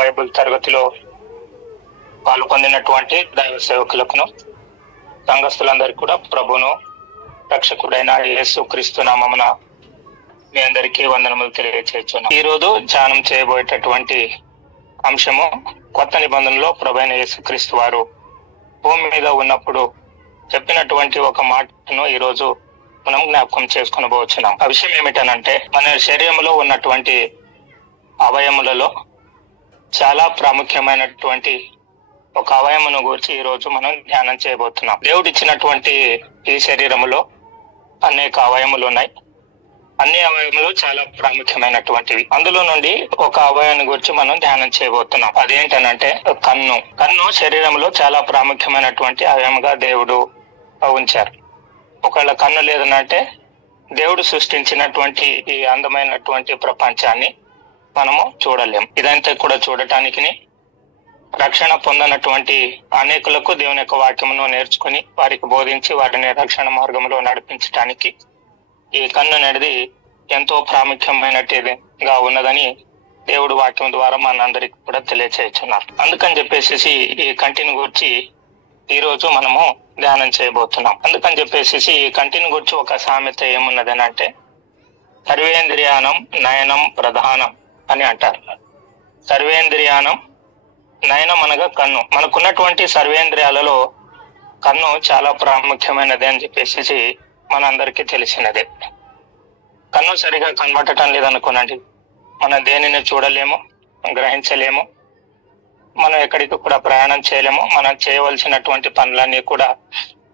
Bible తరగతిలో పాల్పొందినటువంటి దైవ సేవకులకును సంఘస్థులందరికీ కూడా ప్రభును రక్షకుడైన యేసు క్రీస్తు నామమున మీ అందరికీ వందనములు తెలియచేస్తున్నాను. ఈ రోజు ధ్యానం చేయబోయేటటువంటి అంశము కొత్త నిబంధనలో ప్రభువైన యేసు క్రీస్తు వారు భూమి మీద ఉన్నప్పుడు చెప్పినటువంటి ఒక మాటను ఈ రోజు మనం జ్ఞాపకం చేసుకునబోతున్నాం. ఆ విషయం ఏమిటనంటే, మన శరీరంలో ఉన్నటువంటి అవయములలో చాలా ప్రాముఖ్యమైనటువంటి ఒక అవయమును గురించి ఈ రోజు మనం ధ్యానం చేయబోతున్నాం. దేవుడు ఇచ్చినటువంటి ఈ శరీరములో అనేక అవయములు ఉన్నాయి. అన్ని అవయములు చాలా ప్రాముఖ్యమైనటువంటివి. అందులో నుండి ఒక అవయాన్ని గురించి మనం ధ్యానం చేయబోతున్నాం. అదేంటనంటే కన్ను. కన్ను శరీరంలో చాలా ప్రాముఖ్యమైనటువంటి అవయముగా దేవుడు ఉంచారు. ఒకవేళ కన్ను లేదనంటే దేవుడు సృష్టించినటువంటి ఈ అందమైనటువంటి ప్రపంచాన్ని మనము చూడలేం. ఇదంతా కూడా చూడటానికి రక్షణ పొందనటువంటి అనేకులకు దేవుని యొక్క వాక్యమును నేర్చుకుని వారికి బోధించి వారిని రక్షణ మార్గంలో నడిపించడానికి ఈ కన్ను అనేది ఎంతో ప్రాముఖ్యమైనట్టుగా ఉన్నదని దేవుడు వాక్యం ద్వారా మనందరికి కూడా తెలియచేస్తున్నారు. అందుకని చెప్పేసి ఈ కంటిని గురించి ఈ రోజు మనము ధ్యానం చేయబోతున్నాం. అందుకని చెప్పేసి ఈ కంటిని గురించి ఒక సామెత ఏమున్నదని అంటే, సర్వేంద్రియానం నయనం ప్రధానం అని అంటారు. సర్వేంద్రియానం నయనం అనగా కన్ను. మనకున్నటువంటి సర్వేంద్రియాలలో కన్ను చాలా ప్రాముఖ్యమైనది అని చెప్పేసి మనందరికీ తెలిసినదే. కన్ను సరిగా కనబడటం లేదనుకోనండి, మనం దేనిని చూడలేము, గ్రహించలేము, మనం ఎక్కడికి కూడా ప్రయాణం చేయలేము, మనం చేయవలసినటువంటి పనులన్నీ కూడా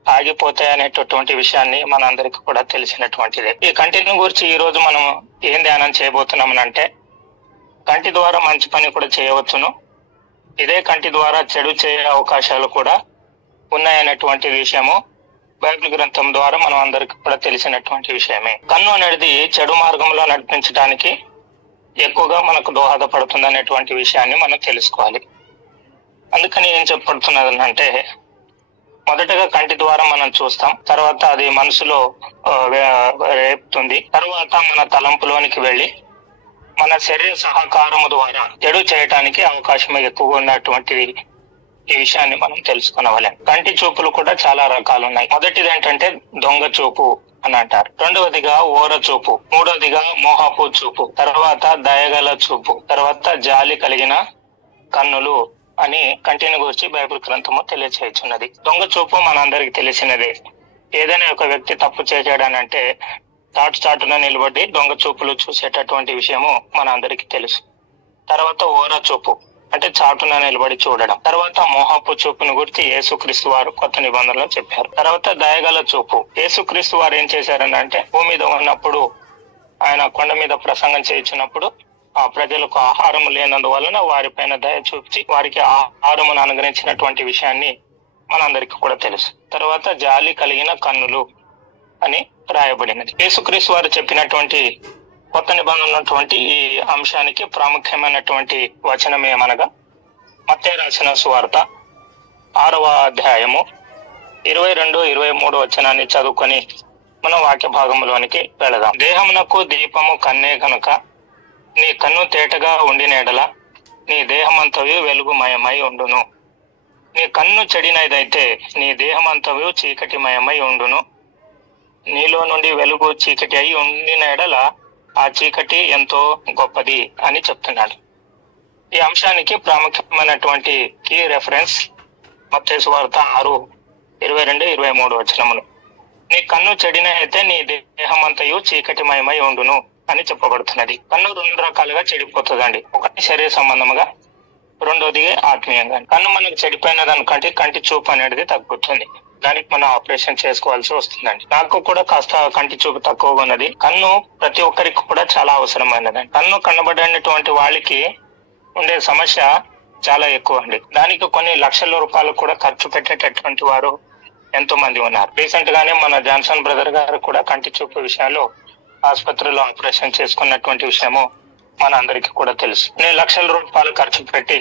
ఆగిపోతాయి అనేటటువంటి విషయాన్ని మనందరికీ కూడా తెలిసినటువంటిదే. ఈ కంటిని గురించి ఈ రోజు మనం ఏం ధ్యానం చేయబోతున్నామనంటే, కంటి ద్వారా మంచి పని కూడా చేయవచ్చును, ఇదే కంటి ద్వారా చెడు చేయ అవకాశాలు కూడా ఉన్నాయనేటువంటి విషయము బైబిల్ గ్రంథం ద్వారా మనం అందరికి కూడా తెలిసినటువంటి విషయమే. కన్ను అనేది చెడు మార్గంలో నడిపించడానికి ఎక్కువగా మనకు దోహదపడుతుంది అనేటువంటి విషయాన్ని మనం తెలుసుకోవాలి. అందుకని ఏం చెప్పబడుతున్నది అంటే, మొదటగా కంటి ద్వారా మనం చూస్తాం, తర్వాత అది మనసులో రేపుతుంది, తర్వాత మన తలంపులోనికి వెళ్ళి మన శరీర సహకారము ద్వారా చెడు చేయటానికి అవకాశం ఎక్కువగా ఉన్నటువంటిది. ఈ విషయాన్ని మనం తెలుసుకునవలేం. కంటి చూపులు కూడా చాలా రకాలు ఉన్నాయి. మొదటిది ఏంటంటే దొంగ చూపు అని అంటారు, రెండవదిగా ఓర చూపు, మూడవదిగా మోహపు చూపు, తర్వాత దయగల చూపు, తర్వాత జాలి కలిగిన కన్నులు అని కంటిని గురించి బైబిల్ గ్రంథము తెలియచేయుచున్నది. దొంగ చూపు మనందరికి తెలిసినదే. ఏదైనా ఒక వ్యక్తి తప్పు చేశాడనంటే చాటున నిలబడి దొంగ చూపులు చూసేటటువంటి విషయము మన అందరికి తెలుసు. తర్వాత ఓర చూపు అంటే చాటున నిలబడి చూడడం. తర్వాత మోహపు చూపును గురించి యేసుక్రీస్తు వారు కొత్త నిబంధనలో చెప్పారు. తర్వాత దయగల చూపు. యేసుక్రీస్తు వారు ఏం చేశారనంటే, భూమి మీద ఉన్నప్పుడు ఆయన కొండ మీద ప్రసంగం చేయించినప్పుడు ఆ ప్రజలకు ఆహారం లేనందువలన వారిపైన దయ చూపించి వారికి ఆహారమును అనుగ్రహించినటువంటి విషయాన్ని మనందరికీ కూడా తెలుసు. తర్వాత జాలి కలిగిన కన్నులు అని రాయబడినది. యేసుక్రీస్తు వారు చెప్పినటువంటి కొత్త నిబంధన ఉన్నటువంటి ఈ అంశానికి ప్రాముఖ్యమైనటువంటి వచనం ఏమనగా, మత్తయి రాసిన సువార్త 6వ అధ్యాయము 22-23 వచనాన్ని చదువుకొని మనం వాక్య భాగంలోనికి వెళదాం. దేహమునకు దీపము కన్నే కనుక నీ కన్ను తేటగా ఉండిన ఎడల నీ దేహమంతయు వెలుగుమయమై ఉండును. నీ కన్ను చెడినదైతే నీ దేహమంతయు చీకటిమయమై ఉండును. నీలో నుండి వెలుగు చీకటి అయి ఉండిన ఎడల ఆ చీకటి ఎంతో గొప్పది అని చెప్తున్నాడు. ఈ అంశానికి ప్రాముఖ్యమైనటువంటి కీ రెఫరెన్స్ మత్తయి సువార్త 6:22-23 వచనములు. నీ కన్ను చెడిన అయితే నీ దేహమంతయు చీకటిమయమై ఉండును అని చెప్పబడుతున్నది. కన్ను 2 రకాలుగా చెడిపోతుందండి. ఒకటి శరీర సంబంధముగా, రెండోది ఆత్మీయంగా. కన్ను మనకు చెడిపోయిన దానికంటే కంటి చూపు అనేది తగ్గుతుంది. దానికి మనం ఆపరేషన్ చేసుకోవాల్సి వస్తుందండి. నాకు కూడా కాస్త కంటి చూపు తక్కువగా ఉన్నది. కన్ను ప్రతి ఒక్కరికి కూడా చాలా అవసరమైనదండి. కన్ను కనబడినటువంటి వాళ్ళకి ఉండే సమస్య చాలా ఎక్కువ అండి. దానికి కొన్ని లక్షల రూపాయలు కూడా ఖర్చు పెట్టేటటువంటి వారు ఎంతో మంది ఉన్నారు. రీసెంట్ గానే మన జాన్సన్ బ్రదర్ గారు కూడా కంటి చూపు విషయాల్లో ఆసుపత్రిలో ఆపరేషన్ చేసుకున్నటువంటి విషయము మన అందరికీ కూడా తెలుసు. కొన్ని లక్షల రూపాయలు ఖర్చు పెట్టి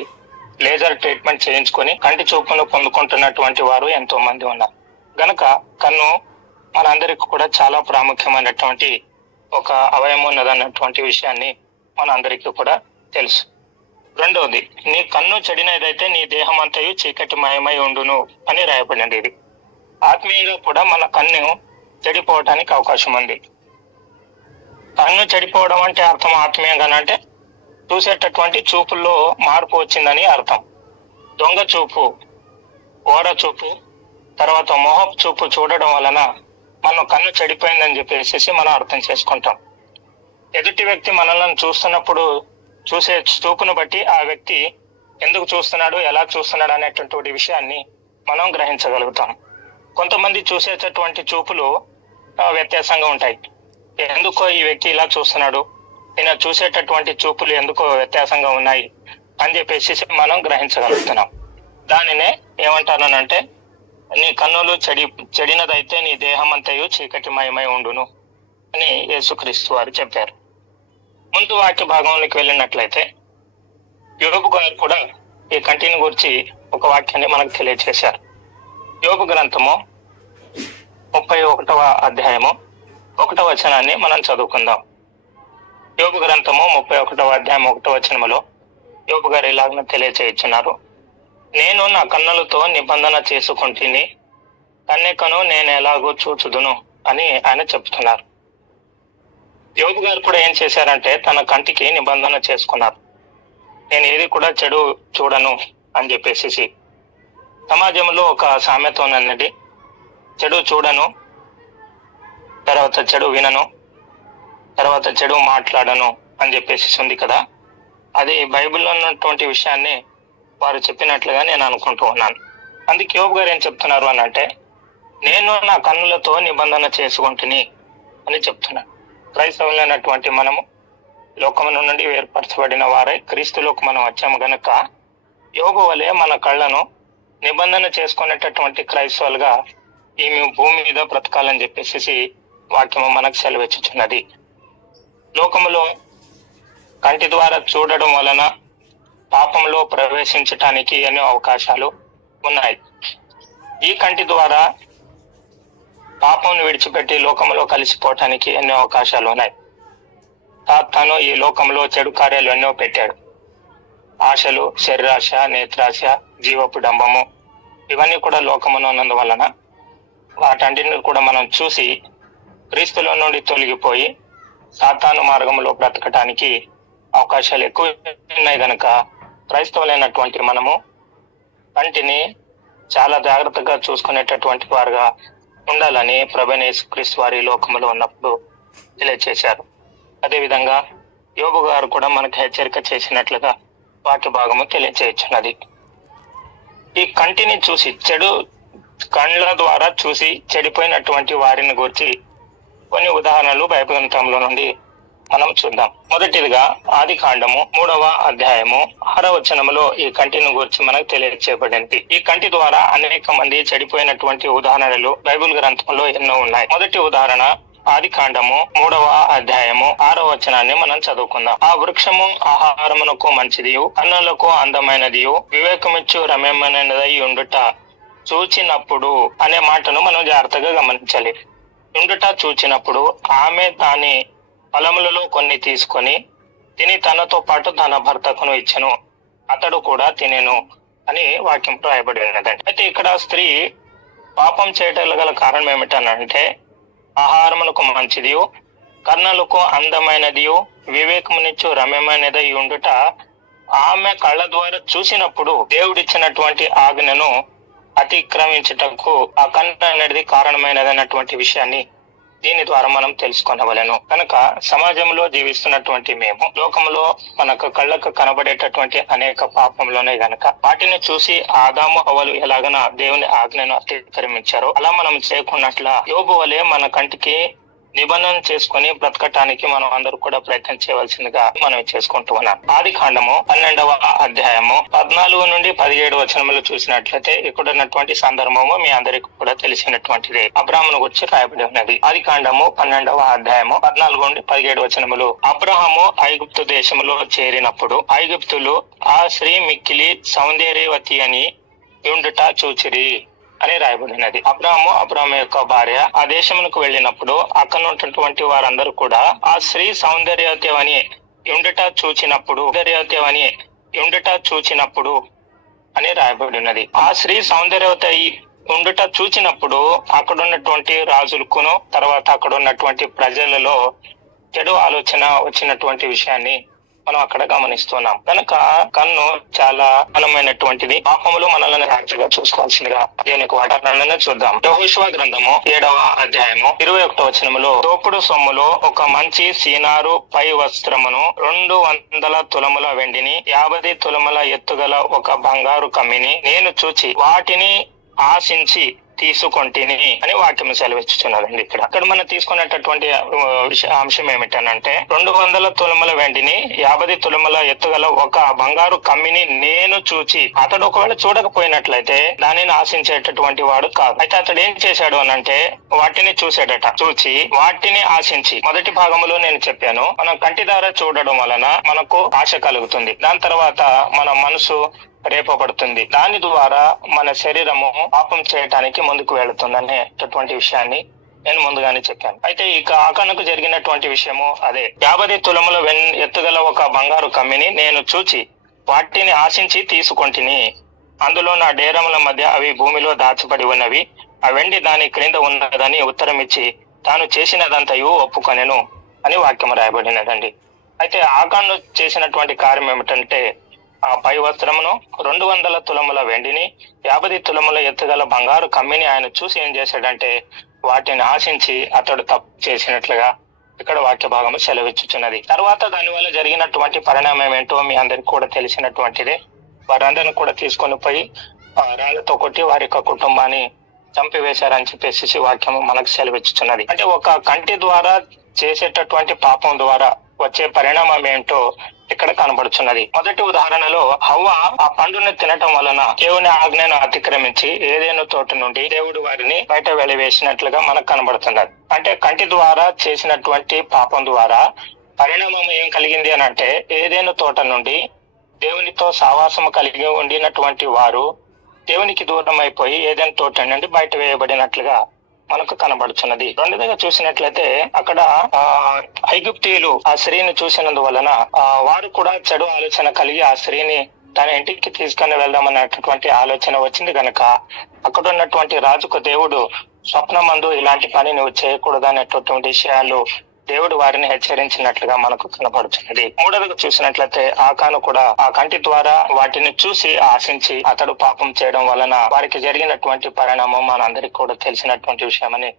లేజర్ ట్రీట్మెంట్ చేయించుకొని కంటి చూపును పొందుకుంటున్నటువంటి వారు ఎంతో మంది ఉన్నారు. గనక కన్ను మన అందరికి కూడా చాలా ప్రాముఖ్యమైనటువంటి ఒక అవయవం ఉన్నదన్నటువంటి విషయాన్ని మన అందరికీ కూడా తెలుసు. రెండవది, నీ కన్ను చెడినదైతే నీ దేహం అంతయు చీకటిమయమై ఉండును అని రాయబడినది. ఇది ఆత్మీయంగా కూడా మన కన్ను చెడిపోవటానికి అవకాశం ఉంది. కన్ను చెడిపోవడం అంటే అర్థం ఆత్మీయంగానంటే చూసేటటువంటి చూపుల్లో మార్పు వచ్చిందని అర్థం. దొంగ చూపు, ఓర చూపు, తర్వాత మోహపు చూపు చూడడం వలన మనం కన్ను చెడిపోయిందని చెప్పేసి మనం అర్థం చేసుకుంటాం. ఎదుటి వ్యక్తి మనల్ని చూస్తున్నప్పుడు చూసే చూపును బట్టి ఆ వ్యక్తి ఎందుకు చూస్తున్నాడు, ఎలా చూస్తున్నాడు అనేటువంటి విషయాన్ని మనం గ్రహించగలుగుతాం. కొంతమంది చూసేటటువంటి చూపులు వ్యత్యాసంగా ఉంటాయి. ఎందుకో ఈ వ్యక్తి ఇలా చూస్తున్నాడు, ఈయన చూసేటటువంటి చూపులు ఎందుకో వ్యత్యాసంగా ఉన్నాయి అని చెప్పేసి మనం గ్రహించగలుగుతున్నాం. దానినే ఏమంటానంటే, నీ కన్నులు చెడినదైతే నీ దేహం అంతయు చీకటిమయమై ఉండును అని యేసుక్రీస్తు వారు చెప్పారు. ముందు వాక్య భాగంలోకి వెళ్ళినట్లయితే యోబు గారు కూడా ఈ కంటిని గురించి ఒక వాక్యాన్ని మనకు తెలియజేశారు. యోబు గ్రంథము 31వ అధ్యాయము 1వ వచనాన్ని మనం చదువుకుందాం. యోబు గ్రంథము 31వ అధ్యాయం 1వ వచనములో యోబు గారు ఇలాగ తెలియచేయుచున్నారు. నేను నా కన్నులతో నిబంధన చేసుకుంటుని, కన్యకను నేను ఎలాగో చూచుదును అని ఆయన చెప్తున్నారు. యోబు గారు కూడా ఏం చేశారంటే తన కంటికి నిబంధన చేసుకున్నారు. నేను ఏది కూడా చెడు చూడను అని చెప్పేసి. సమాజంలో ఒక సామెత ఉన్నది, చెడు చూడను, తర్వాత చెడు వినను, తర్వాత చెడు మాట్లాడను అని చెప్పేసి ఉంది కదా. అది బైబిల్లో ఉన్నటువంటి విషయాన్ని వారు చెప్పినట్లుగా నేను అనుకుంటూ ఉన్నాను. అందుకే యోబు గారు ఏం చెప్తున్నారు అని అంటే, నేను నా కన్నులతో నిబంధన చేసుకుంటుని అని చెప్తున్నాను. క్రైస్తవులైనటువంటి మనము లోకము నుండి ఏర్పరచబడిన వారై క్రీస్తులోకి మనం వచ్చాము గనక యోబు వలె మన కళ్ళను నిబంధన చేసుకునేటటువంటి క్రైస్తవులుగా ఈ భూమి మీద బ్రతకాలని చెప్పేసి వాక్యము మనకు సెలవిచ్చుచున్నది. లోకములో కంటి ద్వారా చూడడం వలన పాపంలో ప్రవేశించటానికి ఎన్నో అవకాశాలు ఉన్నాయి. ఈ కంటి ద్వారా పాపంను విడిచిపెట్టి లోకంలో కలిసిపోవటానికి ఎన్నో అవకాశాలు ఉన్నాయి. తాను ఈ లోకంలో చెడు కార్యాలు ఎన్నో పెట్టాడు. ఆశలు, శరీరాశ, నేత్రాశ, జీవపు డంబము, ఇవన్నీ కూడా లోకమును ఉన్నందువలన వాటన్నిటిని కూడా మనం చూసి క్రీస్తులో నుండి తొలగిపోయి సాతాను మార్గంలో బ్రతకటానికి అవకాశాలు ఎక్కువ ఉన్నాయి. కనుక క్రైస్తవులైనటువంటి మనము కంటిని చాలా జాగ్రత్తగా చూసుకునేటటువంటి వారుగా ఉండాలని ప్రభువైన యేసుక్రీస్తు వారి లోకములో ఉన్నప్పుడు తెలియచేశారు. అదేవిధంగా యోబు గారు కూడా మనకు హెచ్చరిక చేసినట్లుగా వాక్య భాగము తెలియచేయుచున్నది. ఈ కంటిని చూసి చెడు కళ్ళ ద్వారా చూసి చెడిపోయినటువంటి వారిని గురించి కొన్ని ఉదాహరణలు బైబిల్ గ్రంథంలో నుండి మనం చూద్దాం. మొదటిదిగా ఆదికాండము 3వ అధ్యాయము 6వ వచనములో ఈ కంటిని గురించి మనకు తెలియచేయబడింది. ఈ కంటి ద్వారా అనేక మంది చెడిపోయినటువంటి ఉదాహరణలు బైబిల్ గ్రంథంలో ఎన్నో ఉన్నాయి. మొదటి ఉదాహరణ ఆదికాండము 3వ అధ్యాయము 6వ వచనాన్ని మనం చదువుకుందాం. ఆ వృక్షము ఆహారమునకు మంచిదియు, కన్నులకు అందమైనదియు, వివేకమిచ్చు రమ్యమైనదై ఉండుట చూచినప్పుడు అనే మాటను మనం జాగ్రత్తగా గమనించాలి. ఉండుట చూచినప్పుడు ఆమె దాని ఫలములలో కొన్ని తీసుకొని తిని తనతో పాటు తన భర్తకును ఇచ్చెను, అతడు కూడా తినెను అని వాక్యం రాయబడి ఉన్నదండి. అయితే ఇక్కడ స్త్రీ పాపం చేయటం గల కారణం ఏమిటనంటే, ఆహారమునకు మంచిదియు, కన్నులకు అందమైనదియు, వివేకమునిచ్చు రమ్యమైనదై ఉండుట ఆమె కళ్ళ ద్వారా చూసినప్పుడు దేవుడిచ్చినటువంటి ఆజ్ఞను అతిక్రమించుటకు ఆ కన్ను అనేది కారణమైనది అన్నటువంటి విషయాన్ని దీని ద్వారా మనం తెలుసుకొనవలెను. కనుక సమాజంలో జీవిస్తున్నటువంటి మేము లోకంలో మనకు కళ్ళకు కనబడేటటువంటి అనేక పాపంలోనే గనక వాటిని చూసి ఆదాము హవ్వలు ఎలాగన దేవుని ఆజ్ఞను అతిక్రమించారో అలా మనం చేయకున్నట్ల యోబు వలె మన కంటికి నిబంధన చేసుకుని బ్రతకటానికి మనం అందరూ కూడా ప్రయత్నం చేయవలసిందిగా మనం చేసుకుంటూ ఉన్నాం. ఆదికాండము 12వ అధ్యాయము 14 నుండి 17 వచనములు చూసినట్లయితే ఇక్కడ ఉన్నటువంటి సందర్భము మీ అందరికీ కూడా తెలిసినటువంటిది. అబ్రాహామును గురించి రాయబడి ఉన్నది. ఆదికాండము 12వ అధ్యాయము 14 నుండి 17 వచనములు. అబ్రహాము ఐగుప్తు దేశములో చేరినప్పుడు ఐగుప్తులు ఆ స్త్రీ మిక్కిలి సౌందర్యవతి అని ఉండుట చూచిరి అని రాయబడినది. అబ్రాహాము యొక్క భార్య ఆ దేశమునకు వెళ్ళినప్పుడు అక్కడ ఉన్నటువంటి వారందరూ కూడా ఆ స్త్రీ సౌందర్యవతి అని ఉండుట చూచినప్పుడు సౌందర్యవతి అని ఉండుట చూచినప్పుడు అని రాయబడి ఉన్నది. ఆ స్త్రీ సౌందర్యవత ఉండుట చూచినప్పుడు అక్కడ ఉన్నటువంటి రాజులకును తర్వాత అక్కడ ఉన్నటువంటి ప్రజలలో చెడు ఆలోచన వచ్చినటువంటి విషయాన్ని మనం అక్కడ గమనిస్తున్నాం. కనుక కన్ను చాలా బలమైనటువంటిది. పాపములు మనల్ని జాగ్రత్తగా చూసుకోవాల్సిందిగా దేవుని యొక్క వాగ్దానాన్ని చూద్దాం. యెహోషువ గ్రంథము 7వ అధ్యాయము 21వ వచనములో, దోపుడు సొమ్ములో ఒక మంచి సీనారు పై వస్త్రమును 200 తులముల వెండిని 50 తులముల ఎత్తుగల ఒక బంగారు కమ్మిని నేను చూచి వాటిని ఆశించి తీసుకొంటిని అని వాక్యం సెలవిచ్చుచున్నదండి. అక్కడ మనం తీసుకునేటటువంటి అంశం ఏమిటనంటే 200 తులముల వెండిని 50 తులముల ఎత్తుగల ఒక బంగారు కమ్మిని నేను చూచి, అతడు ఒకవేళ చూడకపోయినట్లయితే దానిని ఆశించేటటువంటి వాడు కాదు. అయితే అతడు ఏం చేశాడు అనంటే వాటిని చూసాడట. చూచి వాటిని ఆశించి, మొదటి భాగంలో నేను చెప్పాను, మనం కంటి ద్వారా చూడడం వలన మనకు ఆశ కలుగుతుంది. దాని తర్వాత మన మనసు రేపబడుతుంది. దాని ద్వారా మన శరీరము పాపం చేయటానికి ముందుకు వెళుతుంది అనేటటువంటి విషయాన్ని నేను ముందుగానే చెప్పాను. అయితే ఇక ఆకానుకు జరిగినటువంటి విషయము అదే. 50 తులముల ఎత్తుగల ఒక బంగారు కమ్మిని నేను చూచి వాటిని ఆశించి తీసుకొంటిని. అందులో నా డేరముల మధ్య అవి భూమిలో దాచబడి ఉన్నవి. ఆ వెండి దాని క్రింద ఉన్నదని ఉత్తరం ఇచ్చి తాను చేసినదంతయు ఒప్పుకొనెను అని వాక్యం రాయబడినదండి. అయితే ఆకాను చేసినటువంటి కార్యం ఏమిటంటే ఆ పై వస్త్రమును 200 తులముల వెండిని 50 తులముల ఎత్తుగల బంగారు కమ్మిని ఆయన చూసి ఏం చేశాడంటే వాటిని ఆశించి అతడు తప్పు చేసినట్లుగా ఇక్కడ వాక్య భాగము సెలవిచ్చుచున్నది. తర్వాత దానివల్ల జరిగినటువంటి పరిణామం ఏంటో మీ అందరికి కూడా తెలిసినటువంటిదే. వారందరిని కూడా తీసుకొని పోయి రాళ్లతో కొట్టి వారి యొక్క కుటుంబాన్ని చంపివేశారని చెప్పేసి వాక్యము మనకు సెలవిచ్చుచున్నది. అంటే ఒక కంటి ద్వారా చేసేటటువంటి పాపం ద్వారా వచ్చే పరిణామం ఏంటో ఇక్కడ కనబడుచున్నది. మొదటి ఉదాహరణలో హవ్వ ఆ పండును తినటం వలన దేవుని ఆజ్ఞను అతిక్రమించి ఏదైనా తోట నుండి దేవుడు వారిని బయట వెలివేసినట్లుగా మనకు కనబడుతున్నది. అంటే కంటి ద్వారా చేసినటువంటి పాపం ద్వారా పరిణామం ఏం కలిగింది అని అంటే ఏదైనా తోట నుండి దేవునితో సావాసము కలిగి ఉండినటువంటి వారు దేవునికి దూరం అయిపోయి ఏదైనా తోట నుండి బయట వేయబడినట్లుగా మనకు కనబడుచున్నది. రెండోదిగా చూసినట్లయితే అక్కడ ఐగుప్తీయులు ఆ స్త్రీని చూసినందువలన వారు కూడా చెడు ఆలోచన కలిగి ఆ స్త్రీని తన ఇంటికి తీసుకొని వెళ్దామన్నటువంటి ఆలోచన వచ్చింది కనుక అక్కడ ఉన్నటువంటి రాజుకు దేవుడు స్వప్నమందు ఇలాంటి పని నువ్వు చేయకూడదు అనేటటువంటి విషయాలు దేవుడు వారిని హెచ్చరించినట్లుగా మనకు కనబడుతున్నది. మూడవదిగా చూసినట్లయితే ఆకాను కూడా ఆ కంటి ద్వారా వాటిని చూసి ఆశించి అతడు పాపం చేయడం వలన వారికి జరిగినటువంటి పరిణామం మనందరికి కూడా తెలిసినటువంటి విషయమని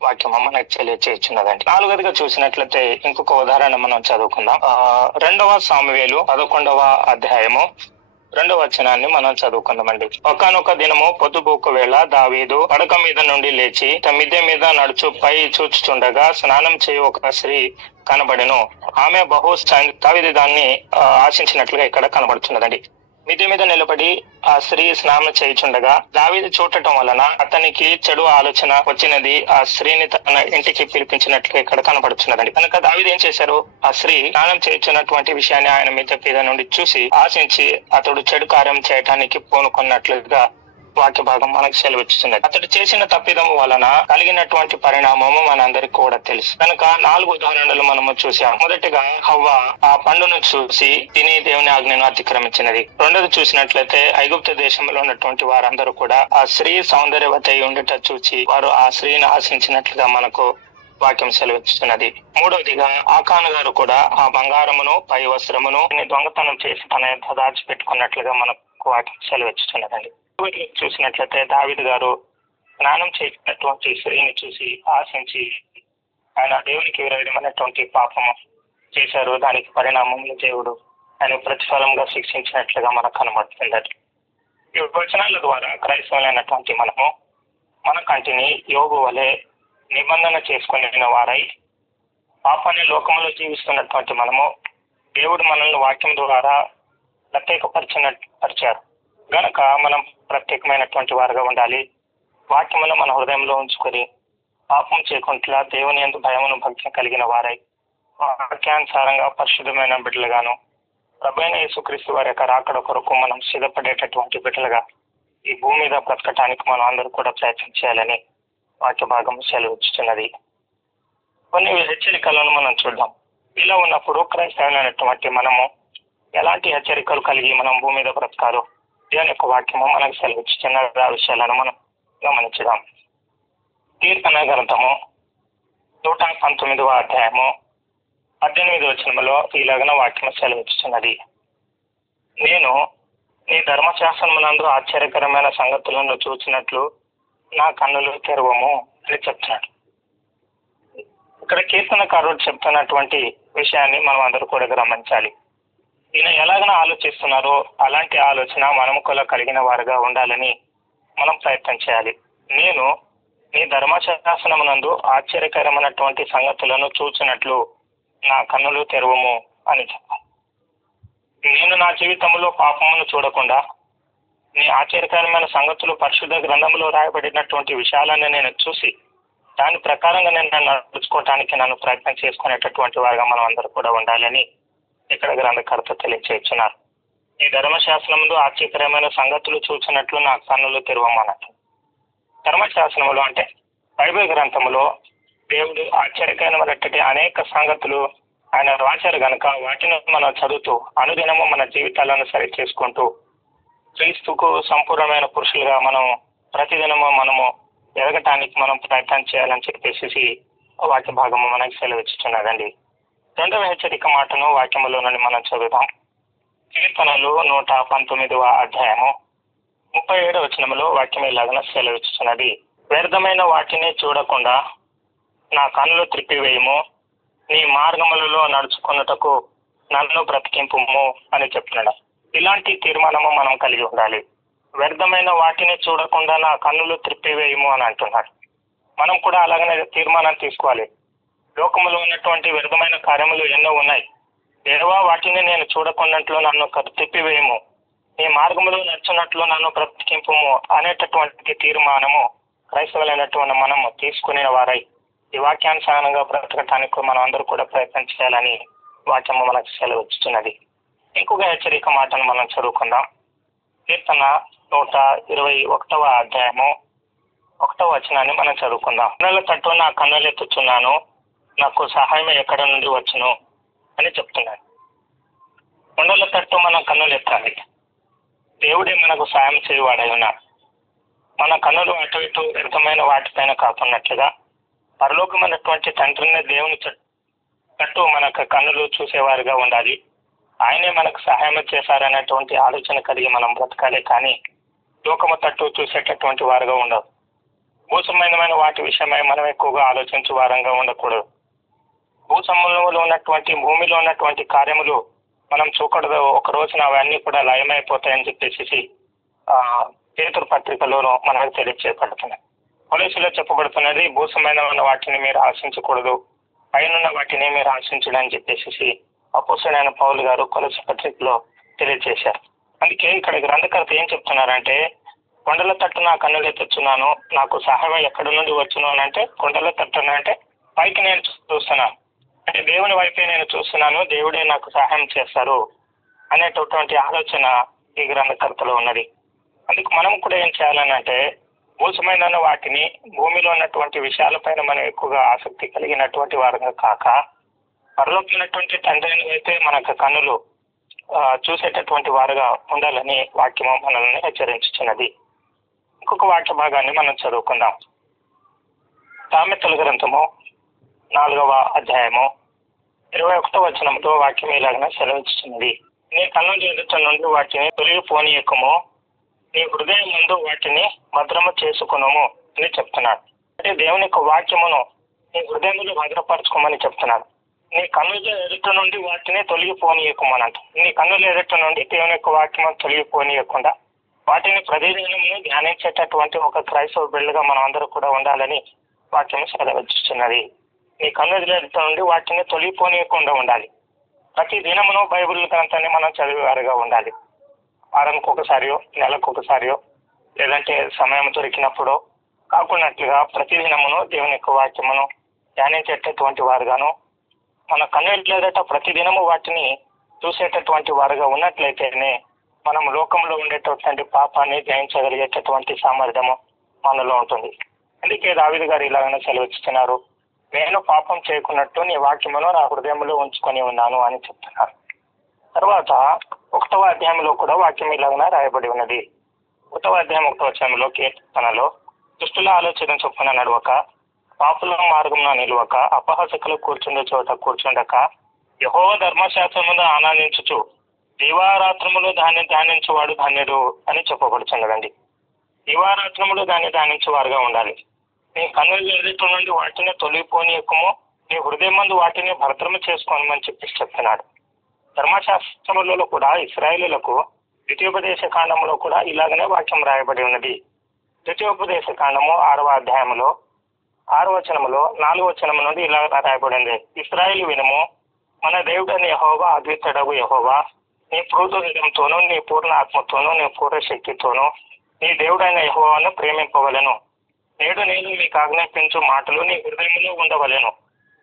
వాక్యం మనకు తెలియచేస్తున్నదండి. నాలుగవదిగా చూసినట్లయితే ఇంకొక ఉదాహరణ మనం చదువుకుందాం. 2వ సామువేలు 11వ అధ్యాయము 2వ వచనాన్ని మనం చదువుకుందామండి. ఒకానొక దినము పొద్దుబోకు వేళ దావీదు పడక మీద నుండి లేచి మిద్దె మీద నడుచు పై చూచుచుండగా స్నానం చేయి ఒక స్త్రీ కనబడెను. ఆమె దావీదు దాన్ని ఆశించినట్లుగా ఇక్కడ కనబడుతున్నదండి. మిద్దె మీద నిలబడి ఆ స్త్రీ స్నానం చేయుచుండగా దావీదు చూడటం వలన అతనికి చెడు ఆలోచన వచ్చినది. ఆ స్త్రీని తన ఇంటికి పిలిపించినట్లుగా ఇక్కడ కనబడుతున్నదండి. కనుక దావీదు ఏం చేశారు, ఆ స్త్రీ స్నానం చేయుచున్నటువంటి విషయాన్ని ఆయన మిద్దె మీద నుండి చూసి ఆశించి అతడు చెడు కార్యం చేయటానికి పూనుకున్నట్లుగా వాక్య భాగం మనకు సెలవిస్తున్నది. అతడు చేసిన తప్పిదం వలన కలిగినటువంటి పరిణామము మనందరికి కూడా తెలుసు. కనుక 4 ఉదాహరణలు మనము చూసాం. మొదటిగా హవ్వ ఆ పండును చూసి తిని దేవుని ఆజ్ఞను అతిక్రమించినది. రెండోది చూసినట్లయితే ఐగుప్తు దేశంలో ఉన్నటువంటి వారందరూ కూడా ఆ స్త్రీ సౌందర్యవతి ఉండుట చూసి వారు ఆ స్త్రీని ఆశించినట్లుగా మనకు వాక్యం సెలవిస్తున్నది. మూడవదిగా ఆకాను గారు కూడా ఆ బంగారమును పై వస్త్రమును దొంగతనం చేసి తన యొక్క దాచిపెట్టుకున్నట్లుగా మనకు వాక్యం సెలవిస్తున్నదండి. చూసినట్లయితే దావీదు గారు స్నానం చేసినటువంటి స్త్రీని చూసి ఆశించి ఆయన దేవునికి విరోధమైనటువంటి పాపము చేశారు. దానికి పరిణామంలో దేవుడు ఆయన ప్రతిఫలంగా శిక్షించినట్లుగా మనకు కనబడుతుంది. ఈ వచనాల ద్వారా క్రైస్తవులైనటువంటి మనము మన కంటిని యోగు వలె నిబంధన చేసుకుని వారై పాపాన్ని లోకంలో జీవిస్తున్నటువంటి మనము దేవుడు మనల్ని వాక్యం ద్వారా ప్రత్యేకపరిచారు గనక మనం ప్రత్యేకమైనటువంటి వారుగా ఉండాలి. వాక్యమును మన హృదయంలో ఉంచుకొని పాపం చేయకుండా దేవుని యందు భయమును భక్తిని కలిగిన వారై వాక్యానుసారంగా పరిశుద్ధమైన బిడ్డలుగాను ప్రభువైన యేసుక్రీస్తు వారి యొక్క రాకడ కొరకు మనం సిద్ధపడేటటువంటి బిడ్డలుగా ఈ భూమి మీద బ్రతకటానికి మనం అందరూ కూడా ప్రయత్నం చేయాలని వాక్య భాగం సెలవిస్తున్నది. కొన్ని హెచ్చరికలను మనం చూద్దాం. ఇలా ఉన్నప్పుడు క్రైస్తవులైనటువంటి మనము ఎలాంటి హెచ్చరికలు కలిగి మనం భూమి మీద బ్రతకాలో దేవుని యొక్క వాక్యము మనకు సెలవిచ్చిన విషయాలను మనం గమనించుదాం. కీర్తన గ్రంథము 119వ అధ్యాయము 18వ వచనములో ఇలాగన వాక్యం సెలవిస్తున్నది. నేను నీ ధర్మశాస్త్రమునందు ఆశ్చర్యకరమైన సంగతులను చూసినట్లు నా కన్నులు తెరవము అని చెప్తున్నాడు. ఇక్కడ కీర్తనకారుడు చెప్తున్నటువంటి విషయాన్ని మనం అందరూ కూడా గమనించాలి. ఈయన ఎలాగైనా ఆలోచిస్తున్నారో అలాంటి ఆలోచన మనము కూడా కలిగిన వారుగా ఉండాలని మనం ప్రయత్నం చేయాలి. నేను నీ ధర్మశాస్త్రమునందు ఆశ్చర్యకరమైనటువంటి సంగతులను చూసినట్లు నా కన్నులు తెరవము అని చెప్పాలి. నేను నా జీవితంలో పాపమును చూడకుండా నీ ఆశ్చర్యకరమైన సంగతులు పరిశుద్ధ గ్రంథంలో రాయబడినటువంటి విషయాలను నేను చూసి దాని ప్రకారంగా నేను నడుచుకోవటానికి నన్ను ప్రయత్నం చేసుకునేటటువంటి వారుగా మనం అందరూ కూడా ఉండాలని ఇక్కడ గ్రంథకర్త తెలియచేస్తున్నారు. ఈ ధర్మశాస్త్రములో ఆశ్చర్యకరమైన సంగతులు చూసినట్లు నా కన్నులు తెరవమన్నట్టు. ధర్మశాస్త్రములు అంటే బైబిల్ గ్రంథములో దేవుడు ఆశ్చర్యకరమైనటువంటి అనేక సంగతులు ఆయన రాశారు కనుక వాటిని మనం చదువుతూ అనుదినము మన జీవితాలను సరి చేసుకుంటూ క్రీస్తుకు సంపూర్ణమైన పురుషులుగా మనం ప్రతిదినము మనము ఎదగటానికి మనం ప్రయత్నం చేయాలని చెప్పేసి వాక్య భాగము మనకి సెలవిస్తున్నదండి. రెండవ హెచ్చరిక మాటను వాక్యములో నుండి మనం చదువుతాం. కీర్తనలు 119వ అధ్యాయము 37వ వచనములో వాక్యం ఇలాగన సెలవిస్తున్నది. వ్యర్థమైన వాటిని చూడకుండా నా కన్నులు త్రిప్పివేయము, నీ మార్గములలో నడుచుకున్నటకు నన్ను బ్రతికింపుము అని చెప్తున్నాడు. ఇలాంటి తీర్మానము మనం కలిగి ఉండాలి. వ్యర్థమైన వాటిని చూడకుండా నా కన్నులు త్రిప్పివేయము అని అంటున్నాడు. మనం కూడా అలాగనే తీర్మానం తీసుకోవాలి. లోకములో ఉన్నటువంటి వ్యర్థమైన కార్యములు ఎన్నో ఉన్నాయి. దేవా వాటిని నేను చూడకున్నట్లు నన్ను తిప్పివేయము, నీ మార్గములో నడుచున్నట్లు నన్ను బ్రతికింపుము అనేటటువంటి తీర్మానము క్రైస్తవులైనటువంటి మనము తీసుకునే వారై ఈ వాక్యానుసారంగా బ్రతకటానికి మనం అందరూ కూడా ప్రయత్నం చేయాలని వాక్యము మనకు సెలవిస్తున్నది. ఇంకొక హెచ్చరిక మాటను మనం చదువుకుందాం. కీర్తన 121వ అధ్యాయము 1వ వచనాన్ని మనం చదువుకుందాం. కన్నుల తట్టు నా కన్నులెత్తుచున్నాను, నాకు సహాయం ఎక్కడ నుండి వచ్చును అని చెప్తున్నాడు. కొండల తట్టు మనం కన్నులు ఎత్తాలి. దేవుడే మనకు సాయం చేయవాడై ఉన్నాడు. మన కన్నులు అటు ఇటు వ్యర్థమైన వాటిపైన కాకున్నట్లుగా పరలోకమైనటువంటి తండ్రిని దేవుని తట్టు మనకు కన్నులు చూసేవారుగా ఉండాలి. ఆయనే మనకు సహాయం చేశారనేటువంటి ఆలోచన కలిగి మనం బ్రతకాలి. కానీ లోకము తట్టు చూసేటటువంటి వారుగా ఉండవు. భూసంబంధమైన వాటి విషయమై మనం ఎక్కువగా ఆలోచించే వారంగా ఉండకూడదు. భూసంబంధంలో ఉన్నటువంటి భూమిలో ఉన్నటువంటి కార్యములు మనం చూకూడదు. ఒక రోజున అవన్నీ కూడా లయమైపోతాయని చెప్పేసి పేతురు పత్రికలోనూ మనకు తెలియచేయబడుతున్నాయి. కొలొస్సీలో చెప్పబడుతున్నది భూసంబంధమైన వాటిని మీరు ఆశించకూడదు, పైన వాటిని మీరు ఆశించడని చెప్పేసి అపోస్తలుడైన పౌలు గారు కొలొస్సీ పత్రికలో తెలియజేశారు. అందుకే ఇక్కడ గ్రంథకర్త ఏం చెప్తున్నారంటే, కొండల తట్టు నా కన్నులు ఎత్తుచున్నాను, నాకు సహాయం ఎక్కడి నుండి వచ్చును అని అంటే, కొండల తట్టున అంటే పైకి నేను చూస్తున్నాను, అంటే దేవుని వైపే నేను చూస్తున్నాను, దేవుడే నాకు సహాయం చేస్తారు అనేటటువంటి ఆలోచన ఈ గ్రంథకర్తలో ఉన్నది. అందుకు మనం కూడా ఏం చేయాలని అంటే, భూసమైన వాటిని భూమిలో ఉన్నటువంటి విషయాలపైన మనం ఎక్కువగా ఆసక్తి కలిగినటువంటి వారంగా కాక పరలోకమైనటువంటి తండ్రిని అయితే మనకు కన్నులు చూసేటటువంటి వారుగా ఉండాలని వాక్యము మనల్ని హెచ్చరించుతున్నది. ఇంకొక వాక్య భాగాన్ని మనం చదువుకుందాం. సామెతల గ్రంథము 4వ అధ్యాయము 21వ వచనంతో వాక్యం ఇలాగనే సెలవిస్తున్నది. నీ కన్నుల ఎదుట నుండి వాటిని తొలగిపోనీయకము, నీ హృదయం ముందు వాటిని భద్రము చేసుకునము అని చెప్తున్నాడు. అంటే దేవుని యొక్క వాక్యమును నీ హృదయంలో భద్రపరచుకోమని చెప్తున్నాడు. నీ కన్నుల ఎదుట నుండి వాటిని తొలగిపోనీయకమనంట. నీ కన్నుల ఎదుట నుండి దేవుని యొక్క వాక్యము తొలగిపోనీయకుండా వాటిని ప్రతిదినము ధ్యానించేటటువంటి ఒక క్రైస్తవ బిడ్డగా మనం అందరూ కూడా ఉండాలని వాక్యం సెలవిస్తున్నది. నీ కన్నుల ఎదుట నుండి వాటిని తొలగిపోనీయకుండా ఉండాలి. ప్రతి దినమును బైబిల్ గ్రంథాన్ని మనం చదివేవారుగా ఉండాలి. వారానికి ఒకసారియో నెలకు ఒకసారియో లేదంటే సమయం దొరికినప్పుడు కాకున్నట్లుగా ప్రతిదినమును దేవుని యొక్క వాక్యమును ధ్యానించేటటువంటి వారుగాను మన కన్నుల ఎదుట ప్రతిదినము వాటిని చూసేటటువంటి వారుగా ఉన్నట్లయితేనే మనం లోకంలో ఉండేటటువంటి పాపాన్ని జయించగలిగేటటువంటి సామర్థ్యము మనలో ఉంటుంది. అందుకే దావీదు గారు ఇలాగనే సెలవిస్తున్నారు, నేను పాపం చేయకున్నట్టు నీ వాక్యమును నా హృదయంలో ఉంచుకొని ఉన్నాను అని చెప్తున్నారు. తర్వాత 1వ అధ్యాయంలో కూడా వాక్యం ఇలాగనే రాయబడి ఉన్నది. 1వ అధ్యాయం 1వ వచనంలో కీర్తనలో, దుష్టుల ఆలోచన చొప్పున నడవక, పాపుల మార్గంలో నిలవక, అపహాసకులు కూర్చుండే చోట కూర్చుండక, యెహోవా ధర్మశాస్త్రమును ఆనందించుచు దీవారాత్రములు దాన్ని ధ్యానించువాడు ధన్యుడు అని చెప్పబడుతున్నదండి. దీవారాత్రములు దాన్ని ధ్యానించేవారుగా ఉండాలి. నీ కన్నుల ఎదుట నుండి వాటిని తొలగిపోనీయకము, నీ హృదయమందు వాటిని భద్రము చేసుకోనమని చెప్తున్నాడు. ధర్మశాస్త్రములలో కూడా ఇశ్రాయేలులకు ద్వితీయోపదేశ కాండంలో కూడా ఇలాగనే వాక్యం రాయబడి ఉన్నది. ద్వితీయోపదేశ కాండము 6వ అధ్యాయంలో 6వ వచనములో 4వ వచనం నుండి ఇలా రాయబడింది. ఇశ్రాయేలు వినుము, మన దేవుడైన యెహోవా అద్వితీయుడగు యెహోవా, నీ పూర్ణ హృదయంతోనూ, నీ పూర్ణ ఆత్మతోనూ, నీ పూర్ణ శక్తితోనూ నీ దేవుడైన యెహోవాను ప్రేమింపవలెను. నేడు నేను మీకు ఆజ్ఞాపించు మాటలు నీ హృదయంలో ఉండవలెను.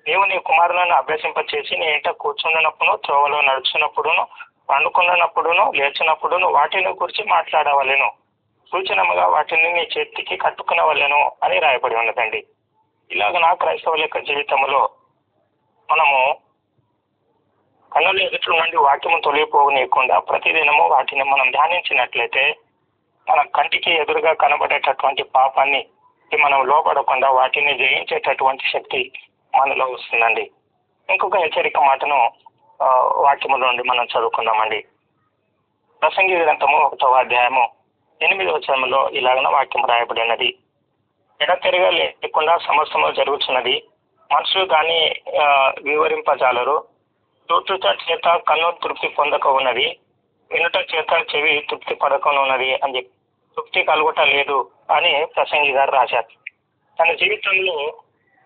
నీవు నీ కుమారులను అభ్యసింపచేసి నీ ఇంట కూర్చున్నప్పుడు, త్రోవలో నడుచున్నప్పుడును, పండుకున్నప్పుడును, లేచినప్పుడును వాటిని గురించి మాట్లాడవలెను. సూచనముగా వాటిని నీ చేతికి కట్టుకునవలెను అని రాయబడి ఉన్నదండి. ఇలాగ నా క్రైస్తవుల యొక్క జీవితంలో మనము కన్నుల ఎదుటి నుండి వాక్యము తొలగిపోనీయకుండా ప్రతిదినము వాటిని మనం ధ్యానించినట్లయితే మన కంటికి ఎదురుగా కనబడేటటువంటి పాపాన్ని మనం లోపడకుండా వాటిని జయించేటటువంటి శక్తి మనలో వస్తుందండి. ఇంకొక హెచ్చరిక మాటను వాక్యము నుండి మనం చదువుకుందామండి. ప్రసంగి గ్రంథము 1వ అధ్యాయము 8వ వచనంలో ఇలాగన వాక్యం రాయబడి ఉన్నది. ఎడతెరగా లేకుండా సమస్తము జరుగుతున్నది, మనుషులు దాన్ని వివరింపజాలరు. చూచుట చేత కన్ను తృప్తి పొందక ఉన్నది, వినుట చేత చెవి తృప్తి పడకనున్నది అని తృప్తి కలుగుట లేదు అని ప్రసంగి గారు రాశారు. తన జీవితంలో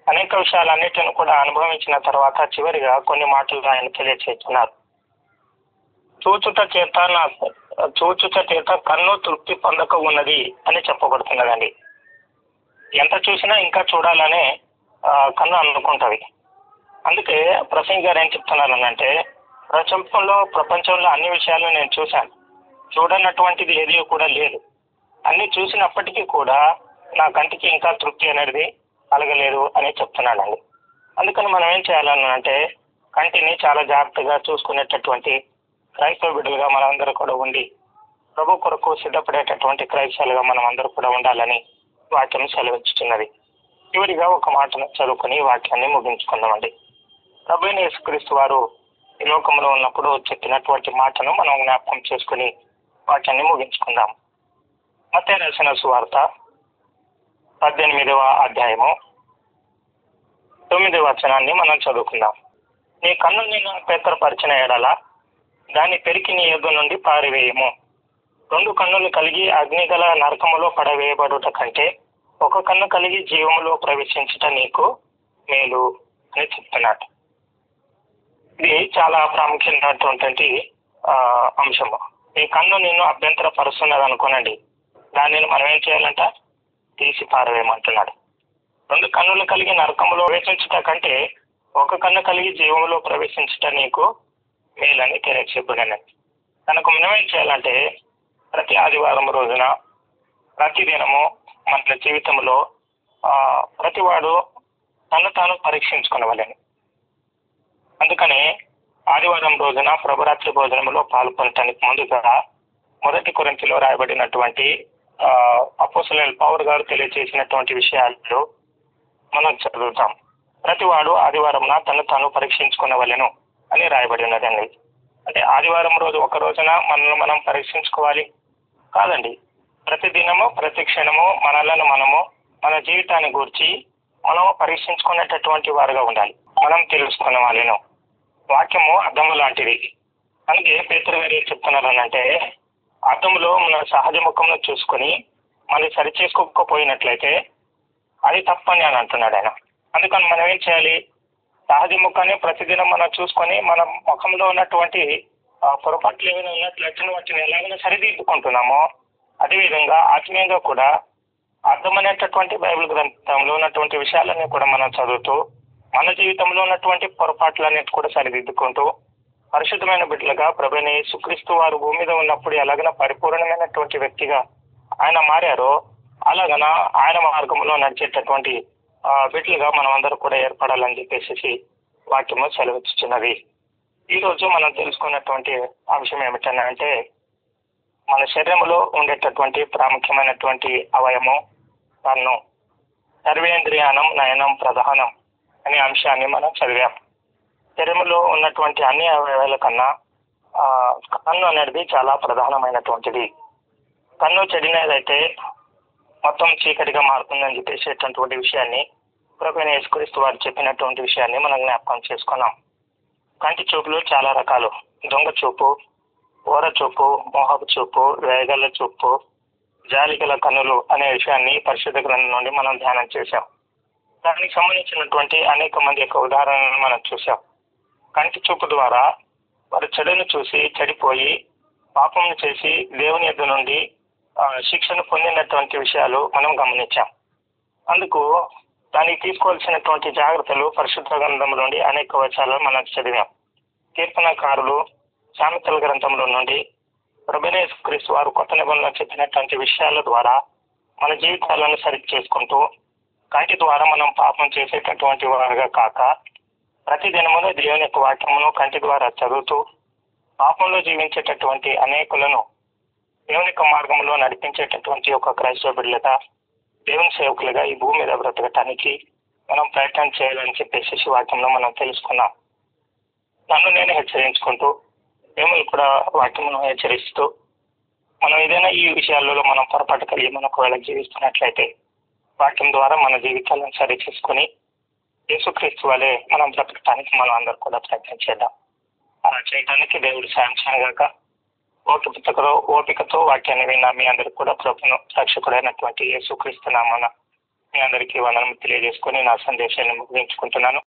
అనేక విషయాలన్నిటిని కూడా అనుభవించిన తర్వాత చివరిగా కొన్ని మాటలు ఆయన తెలియచేస్తున్నారు. చూచుట చేత కన్ను తృప్తి పొందక ఉన్నది అని చెప్పబడుతున్నదండి. ఎంత చూసినా ఇంకా చూడాలనే కన్ను అనుకుంటది. అందుకే ప్రసంగి గారు ఏం చెప్తున్నారనంటే, ప్రపంచంలో అన్ని విషయాలను నేను చూశాను, చూడనటువంటిది ఏది కూడా లేదు. అన్ని చూసినప్పటికీ కూడా నా కంటికి ఇంకా తృప్తి అనేది కలగలేదు అని చెప్తున్నాడండి. అందుకని మనం ఏం చేయాలనంటే, కంటిని చాలా జాగ్రత్తగా చూసుకునేటటువంటి క్రైస్తవ బిడ్డలుగా మనం అందరూ కూడా ఉండి ప్రభు కొరకు సిద్ధపడేటటువంటి క్రైస్తవులుగా మనం అందరూ కూడా ఉండాలని వాక్యం సెలవిస్తున్నది. చివరిగా ఒక మాటను చదువుకుని వాక్యాన్ని ముగించుకుందామండి. ప్రభువైన యేసుక్రీస్తు వారు ఈ లోకంలో ఉన్నప్పుడు చెప్పినటువంటి మాటను మనం జ్ఞాపకం చేసుకుని వాక్యాన్ని ముగించుకుందాం. మత్తయి రాసిన సువార్త 18వ అధ్యాయము 9వ వచనాన్ని మనం చదువుకుందాం. నీ కన్ను నిన్ను అభ్యంతరపరిచిన ఎడల దాన్ని పెరికి నీ యొద్ద నుండి పారివేయము. 2 కన్నులు కలిగి అగ్నిగల నరకములో పడవేయబడుట కంటే ఒక కన్ను కలిగి జీవములో ప్రవేశించుట నీకు మేలు అని చెప్తున్నాడు. ఇది చాలా ప్రాముఖ్యమైనటువంటి అంశము. ఈ కన్ను నిన్ను అభ్యంతరపరుస్తున్నది అనుకోనండి, దానిని మనం ఏం చేయాలంట? తీసి పారవేయమంటున్నాడు. 2 కన్నులు కలిగి నరకములో ప్రవేశించుట కంటే ఒక కన్ను కలిగి జీవములో ప్రవేశించుట నీకు మేలని తెలియచెప్పబడినది. కనుక మనం ఏం చేయాలంటే, ప్రతి ఆదివారం రోజున ప్రతి దినము మన జీవితంలో ప్రతివాడు తను తాను పరీక్షించుకునవలని. అందుకని ఆదివారం రోజున ప్రభురాత్రి భోజనంలో పాల్గొనటానికి ముందుగా 1 కొరింథీలో రాయబడినటువంటి అపోస్తలుడైన పౌలు గారు తెలియజేసినటువంటి విషయాలు మనం చదువుతాం. ప్రతివాడు ఆదివారంన తను తాను పరీక్షించుకునవలెను అని రాయబడి ఉన్నదండి. అంటే ఆదివారం రోజు ఒక రోజున మనల్ని మనం పరీక్షించుకోవాలి కాదండి, ప్రతి దినము ప్రతి క్షణము మనలను మనము మన జీవితాన్ని గురించి మనం పరీక్షించుకునేటటువంటి వారుగా ఉండాలి. మనం తెలుసుకునేవాళ్ళను. వాక్యము అద్దము లాంటిది. అందుకే పేతురు గారు ఏం చెప్తున్నారనంటే, అద్దములో మన సహజ ముఖంలో చూసుకొని మనం సరి చేసుకోకపోయినట్లయితే అది తప్పని అని అంటున్నాడు ఆయన. అందుకని మనం ఏం చేయాలి? సహజ ముఖాన్ని ప్రతిదినం మనం చూసుకొని మన ముఖంలో ఉన్నటువంటి పొరపాట్లు ఏమైనా ఉన్నట్లయితే వాటిని ఎలాగైనా సరిదిద్దుకుంటున్నామో అదేవిధంగా ఆత్మీయంగా కూడా అర్థమనేటటువంటి బైబిల్ గ్రంథంలో ఉన్నటువంటి విషయాలన్నీ కూడా మనం చదువుతూ మన జీవితంలో ఉన్నటువంటి పొరపాట్లన్నిటి కూడా సరిదిద్దుకుంటూ పరిశుద్ధమైన బిడ్డలుగా ప్రభువైన యేసుక్రీస్తు వారు భూమి మీద ఉన్నప్పుడు ఎలాగైనా పరిపూర్ణమైనటువంటి వ్యక్తిగా ఆయన మారారో అలాగన ఆయన మార్గంలో నడిచేటటువంటి బిడ్డలుగా మనం అందరూ కూడా ఏర్పడాలని చెప్పేసి వాక్యము సెలవిస్తున్నది. ఈ రోజు మనం తెలుసుకున్నటువంటి అంశం ఏమిటంటే మన శరీరంలో ఉండేటటువంటి ప్రాముఖ్యమైనటువంటి అవయము కన్ను. సర్వేంద్రియానం నయనం ప్రధానం అనే అంశాన్ని మనం చదివాం. శరీరంలో ఉన్నటువంటి అన్ని అవయవాల కన్నా కన్ను అనేది చాలా ప్రధానమైనటువంటిది. కన్ను చెడినదైతే మొత్తం చీకటిగా మారుతుందని చెప్పేసేటటువంటి విషయాన్ని ప్రభువైన యేసుక్రీస్తు వారు చెప్పినటువంటి విషయాన్ని మనం జ్ఞాపకం చేసుకున్నాం. కంటి చూపులు చాలా రకాలు. దొంగ చూపు, ఓర చూపు, మోహపు చూపు, వేగల చూపు, జాలిగల కన్నులు అనే విషయాన్ని పరిశుద్ధ గ్రంథం నుండి మనం ధ్యానం చేశాం. దానికి సంబంధించినటువంటి అనేక మంది యొక్క ఉదాహరణలు మనం చూసాం. కంటి చూపు ద్వారా వారు చెడును చూసి చెడిపోయి పాపం చేసి దేవుని యొద్ద నుండి శిక్షను పొందినటువంటి విషయాలు మనం గమనించాం. అందుకు దానికి తీసుకోవాల్సినటువంటి జాగ్రత్తలు పరిశుద్ధ గ్రంథం నుండి అనేక వచనాలు మనం చదివాం. కీర్తనకారులు సామెతల గ్రంథంలో నుండి ప్రభువైన యేసుక్రీస్తు వారు కొత్త నిబంధనలో చెప్పినటువంటి విషయాల ద్వారా మన జీవితాలను సరి చేసుకుంటూ కంటి ద్వారా మనం పాపం చేసేటటువంటి వారుగా కాక ప్రతిదినమును దేవుని యొక్క వాక్యమును కంటి ద్వారా చదువుతూ పాపంలో జీవించేటటువంటి అనేకులను దేవుని యొక్క మార్గంలో నడిపించేటటువంటి ఒక క్రైస్తవ బిడ్డలుగా దేవుని సేవకులుగా ఈ భూమి మీద బ్రతకటానికి మనం ప్రయత్నం చేయాలని చెప్పేసి వాక్యంలో మనం తెలుసుకున్నాం. నన్ను నేను హెచ్చరించుకుంటూ దేవుని కూడా వాక్యమును హెచ్చరిస్తూ మనం ఏదైనా ఈ విషయాలలో మనం పొరపాటు కలిగి మనం ఒకవేళ జీవిస్తున్నట్లయితే వాక్యం ద్వారా మన జీవితాలను సరి చేసుకుని యేసుక్రీస్తు వలె మనం బ్రతకటానికి మనం అందరూ కూడా ప్రయత్నం చేద్దాం. అలా చేయడానికి దేవుడు సాయం చేయగాక. ఓపికతో వాక్యాన్ని విన్న మీ అందరికి కూడా ప్రభువును రక్షకుడైనటువంటి యేసుక్రీస్తు నామమున మీ అందరికీ వందనములు తెలియజేసుకొని నా సందేశాన్ని ముగించుకుంటున్నాను.